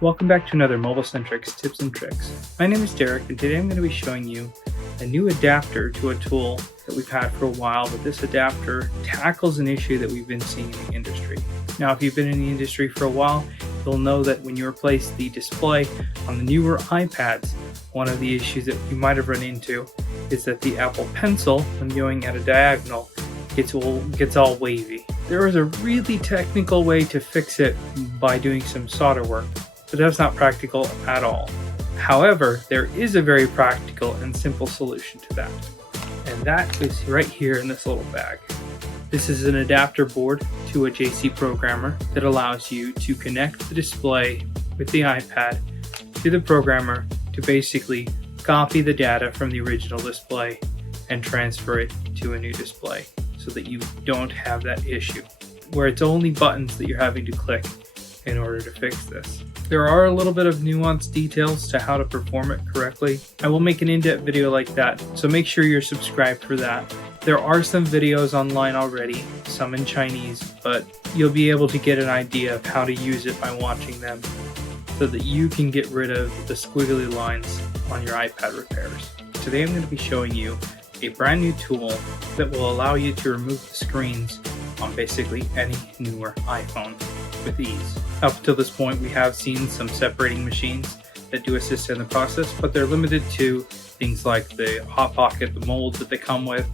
Welcome back to another MobileSentrix tips and tricks. My name is Derek, and today I'm going to be showing you a new adapter to a tool that we've had for a while, but this adapter tackles an issue that we've been seeing in the industry. Now, if you've been in the industry for a while, you'll know that when you replace the display on the newer iPads, one of the issues that you might have run into is that the Apple Pencil, when going at a diagonal, gets all wavy. There is a really technical way to fix it by doing some solder work, but that's not practical at all. However, there is a very practical and simple solution to that, and that is right here in this little bag. This is an adapter board to a JC programmer that allows you to connect the display with the iPad to the programmer to basically copy the data from the original display and transfer it to a new display so that you don't have that issue where it's only buttons that you're having to click in order to fix this. There are a little bit of nuanced details to how to perform it correctly. I will make an in-depth video like that, so make sure you're subscribed for that. There are some videos online already, some in Chinese, but you'll be able to get an idea of how to use it by watching them so that you can get rid of the squiggly lines on your iPad repairs. Today I'm going to be showing you a brand new tool that will allow you to remove the screens on basically any newer iPhone with ease. Up until this point, we have seen some separating machines that do assist in the process, but they're limited to things like the Hot Pocket, the molds that they come with,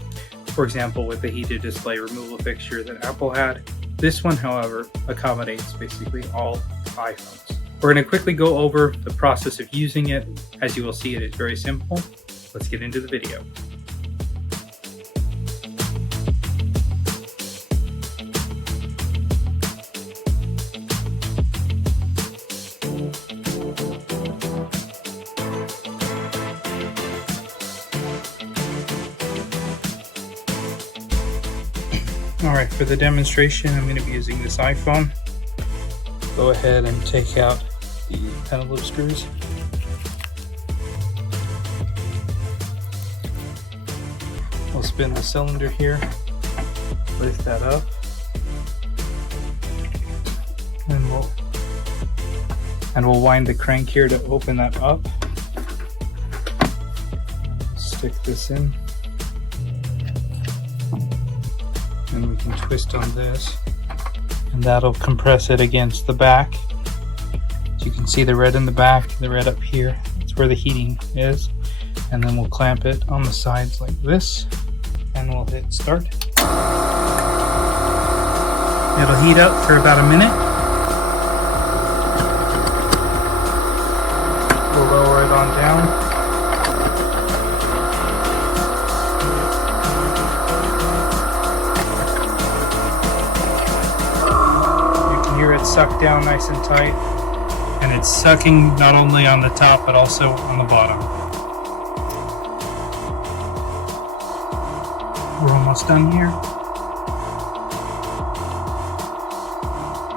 for example with the heated display removal fixture that Apple had. This one, however, accommodates basically all iPhones. We're going to quickly go over the process of using it. As you will see, it is very simple. Let's get into the video. Alright, for the demonstration, I'm going to be using this iPhone. Go ahead and take out the pedal screws. We'll spin the cylinder here, lift that up, and we'll wind the crank here to open that up. Stick this in. And we can twist on this, and that'll compress it against the back. So you can see the red in the back, the red up here. That's where the heating is. And then we'll clamp it on the sides like this, and we'll hit start. It'll heat up for about a minute. We'll lower it on down. Suck down nice and tight, and it's sucking not only on the top but also on the bottom. We're almost done here.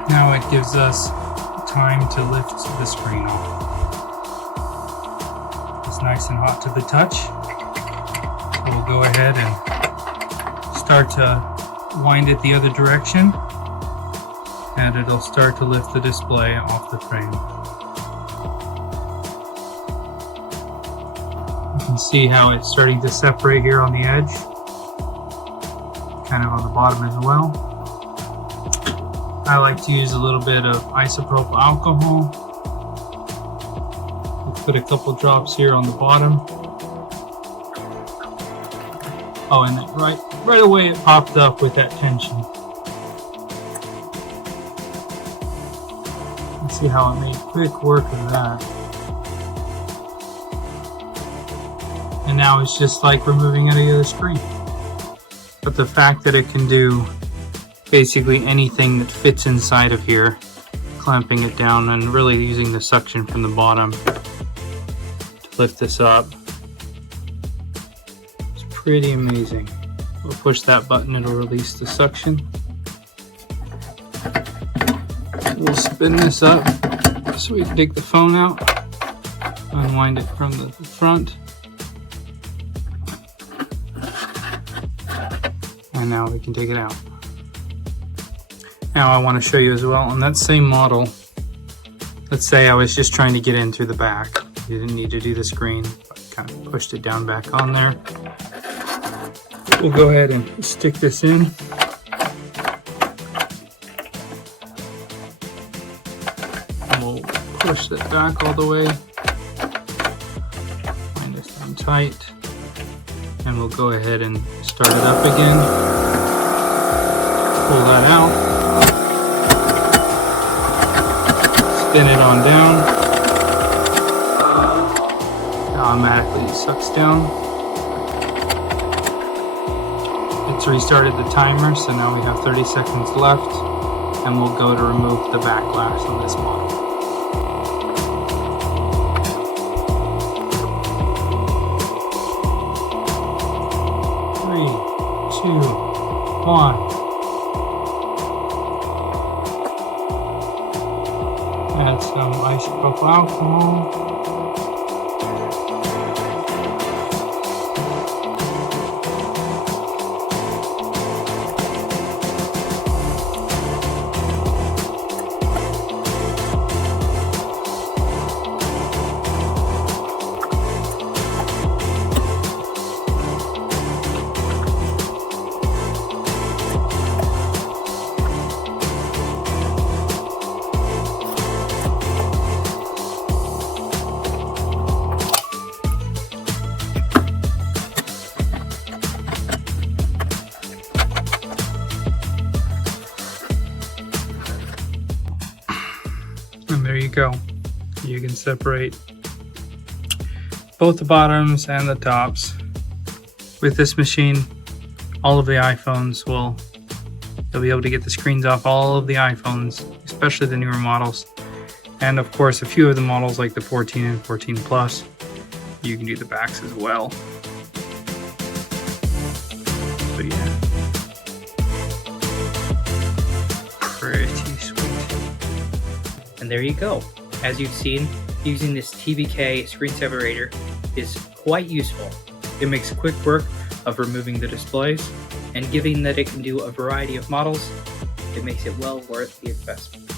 Now it gives us time to lift the screen off. It's nice and hot to the touch. We'll go ahead and start to wind it the other direction, and it'll start to lift the display off the frame. You can see how it's starting to separate here on the edge, kind of on the bottom as well. I like to use a little bit of isopropyl alcohol. We'll put a couple drops here on the bottom. Oh, and right away it popped up with that tension. See how it made quick work of that. And now it's just like removing any other screen. But the fact that it can do basically anything that fits inside of here, clamping it down and really using the suction from the bottom to lift this up, it's pretty amazing. We'll push that button, it'll release the suction. We'll spin this up so we can take the phone out, unwind it from the front, and now we can take it out. Now I want to show you as well, on that same model, let's say I was just trying to get in through the back. You didn't need to do the screen, but kind of pushed it down back on there. We'll go ahead and stick this in. And we'll push that back all the way. Find this down tight. And we'll go ahead and start it up again. Pull that out. Spin it on down. It automatically sucks down. It's restarted the timer, so now we have 30 seconds left, and we'll go to remove the back glass on this model. 3, 2, 1. Add some isopropyl alcohol. And there you go. You can separate both the bottoms and the tops. With this machine, all of the iPhones you'll be able to get the screens off all of the iPhones, especially the newer models. And of course, a few of the models like the 14 and 14 Plus, you can do the backs as well. So yeah, pretty sweet. And there you go. As you've seen, using this TBK Screen Separator is quite useful. It makes quick work of removing the displays, and given that it can do a variety of models, it makes it well worth the investment.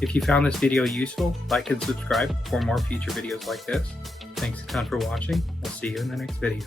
If you found this video useful, like and subscribe for more future videos like this. Thanks a ton for watching. We'll see you in the next video.